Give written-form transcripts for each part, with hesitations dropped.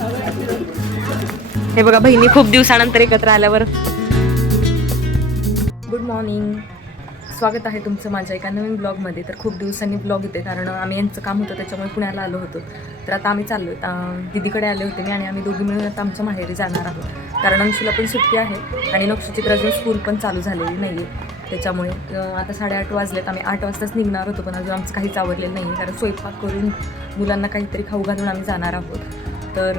हे बघा बहिणी खूप दिवसानंतर एकत्र आल्यावर. गुड मॉर्निंग, स्वागत आहे तुमचं माझ्या एका नवीन ब्लॉगमध्ये. तर खूप दिवसांनी ब्लॉग येते कारण आम्ही यांचं काम होतं त्याच्यामुळे पुण्याला आलो होतो. तर आता आम्ही चाललो दीदीकडे आले होते मी आणि आम्ही दोघी मिळून आता आमच्या माहेरी जाणार आहोत. कारण अंशूला पण सुट्टी आहे आणि नक्षूची तर अजून स्कूल पण चालू झालेली नाही आहे. त्याच्यामुळे आता 8:30 वाजलेत. आम्ही 8 वाजताच निघणार होतो पण अजून आमचं काहीच आवरलेलं नाही आहे कारण स्वयंपाक करून मुलांना काहीतरी खाऊ घालून आम्ही जाणार आहोत. तर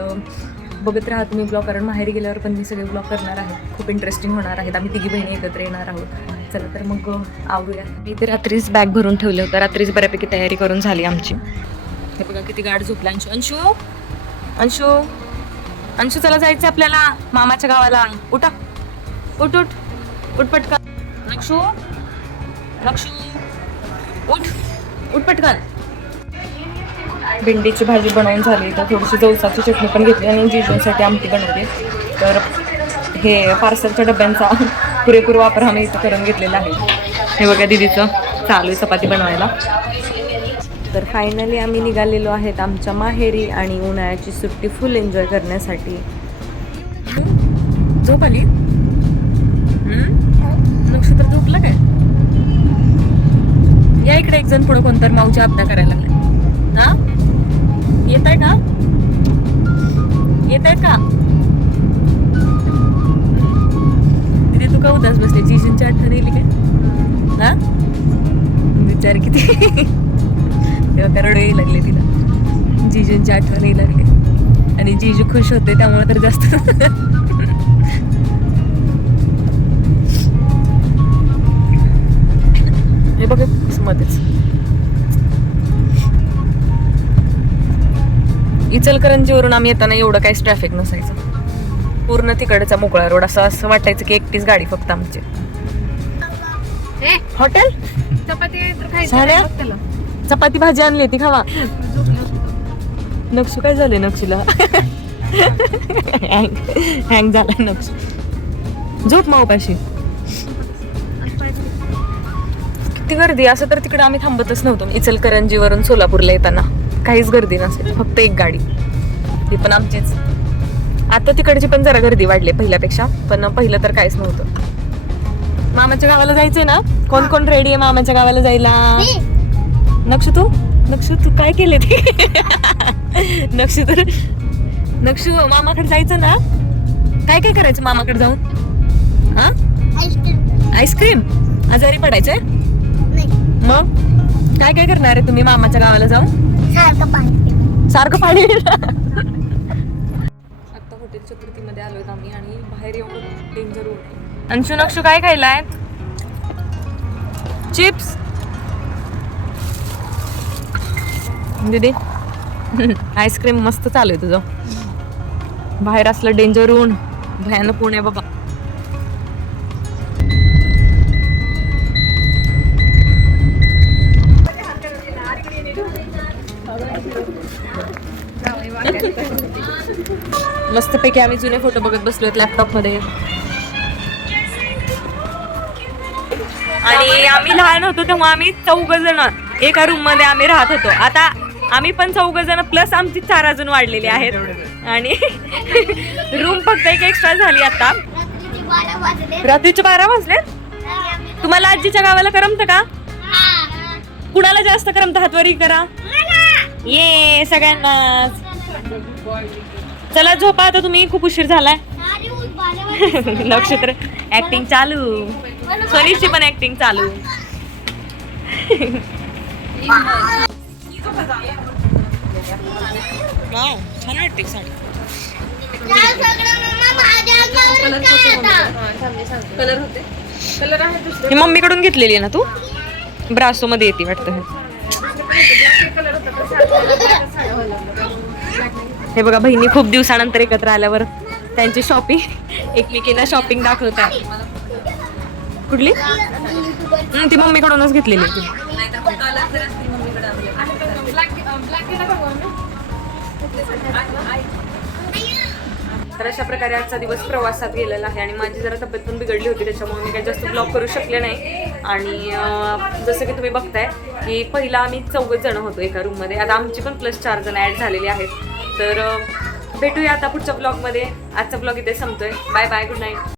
बघत राहा तुम्ही ब्लॉग, कारण माहेरी गेल्यावर पण मी सगळे ब्लॉग करणार आहे. खूप इंटरेस्टिंग होणार आहेत. आम्ही तिघी बहिणी एकत्र येणार आहोत. चला तर मग आवडूया. मी ते रात्रीच बॅग भरून ठेवलं होतं. रात्रीच बऱ्यापैकी तयारी करून झाली आमची. हे बघा किती गाड झोपला. अंशू अंशू अंशू अंशू चला जायचं आपल्याला मामाच्या गावाला. उठा, उठ उठ उठ पटकन. नक्षू नक्षू उठ उठ पटकन. भेंडीची भाजी बनवून झाली. तर थोडीशी जवसाची चटणी पण घेतली आणि जिजूंसाठी आमटी बनवली. तर हे पार्सलच्या डब्यांचा पुरेपूर वापर आम्ही इथं करून घेतलेला आहे. हे बघा दीदीचं चालू आहे चपाती बनवायला. तर फायनली आम्ही निघालेलो आहेत आमच्या माहेरी आणि उन्हाळ्याची सुट्टी फुल एन्जॉय करण्यासाठी. झोप आली? नक्षत्र झोपलं काय? या इकडे एक जण पुढे कोणतर माऊच्या अभ्यास करायला लागलाय. हा येत आहे का? येत आहे का? तिथे तू का उदास बसले? जीजूंची आठवण येईल काय? हा विचार किती तेव्हा का रडू यायला लागले तिला. जीजूंची आठवण यायला लागले आणि जीजू खुश होते त्यामुळे तर जास्त. हे बघ मध्येच इचलकरंजीवरून आम्ही येताना एवढं काहीच ट्रॅफिक नसायचं. पूर्ण तिकडचा मोकळा रोड. असं वाटायचं की एकटीच गाडी फक्त आमची. हॉटेल चपाती भाजी आणली ती खावा. नक्षू काय झाले? नक्षूला हँग झाला नक्षू. झोप माऊपाशी. किती गर्दी. असं तर तिकडे आम्ही थांबतच नव्हतो. इचलकरंजीवरून सोलापूरला येताना काहीच गर्दी नसेल, फक्त एक गाडी, ती पण आमचीच. आता तिकडची पण जरा गर्दी वाढली पहिल्यापेक्षा, पण पहिलं तर काहीच नव्हतं. मामाच्या गावाला जायचंय ना? कोण कोण रेडी आहे मामाच्या गावाला जायला? नक्षू तू काय केले ते? नक्षू मामाकडे जायचं ना? काय काय करायचं मामाकडे जाऊन? हा आईस्क्रीम. आजारी पडायचंय? मग काय काय करणार आहे तुम्ही मामाच्या गावाला जाऊन? सारखं पाणी. आता हॉटेल चतुर्थीमध्ये आलोय आम्ही आणि बाहेर येऊन डेंजर ऊन. अंशू नक्षू काय खायलाय? चिप्स. दीदी आईस्क्रीम मस्त चालू आहे तुझं. बाहेर असलं डेंजर ऊन, भयानक ऊन आहे बाबा. मस्तपैकी आम्ही जुने फोटो बघत बसलोय लॅपटॉप मध्ये. आणि आम्ही लहान होतो तेव्हा आम्ही 4 जण एका रूम मध्ये आम्ही राहत होतो. आता आम्ही पण 4 जण प्लस आमची 4 अजून वाढलेली आहेत आणि रूम फक्त एक एक्स्ट्रा झाली. आता रात्रीचे 12 वाजले. तुम्हाला आजीच्या गावाला करमतं का? कुणाला जास्त करमतं? हातवरी करा. ये सगळ्यांनाच. चला झोपा आता तुम्ही, खूप उशीर झालाय. नक्षत्र ऍक्टिंग चालू. सोनीची पण ऍक्टिंग चालू. छान वाटते साडी. ही मम्मीकडून घेतलेली आहे ना तू? ब्रासो मध्ये येते वाटतं. हे बघा बहिणी खूप दिवसानंतर एकत्र आल्यावर त्यांची शॉपिंग, एकमेकीला शॉपिंग दाखवतात. कुठली? ती मम्मीकडूनच घेतलेली. तर अशा प्रकारे आजचा दिवस प्रवासात गेलेला आहे आणि माझी जरा तब्येत पण बिघडली होती त्याच्यामुळे मी काही जास्त ब्लॉग करू शकले नाही. आणि जसं की तुम्ही बघताय की पहिला आम्ही 4 जण होतो एका रूममध्ये, आता आमची पण +4 जण ॲड झालेली आहेत. तर भेटूया आता पुढच्या ब्लॉगमध्ये. आजचा ब्लॉग इथे संपतोय. Bye bye, good night.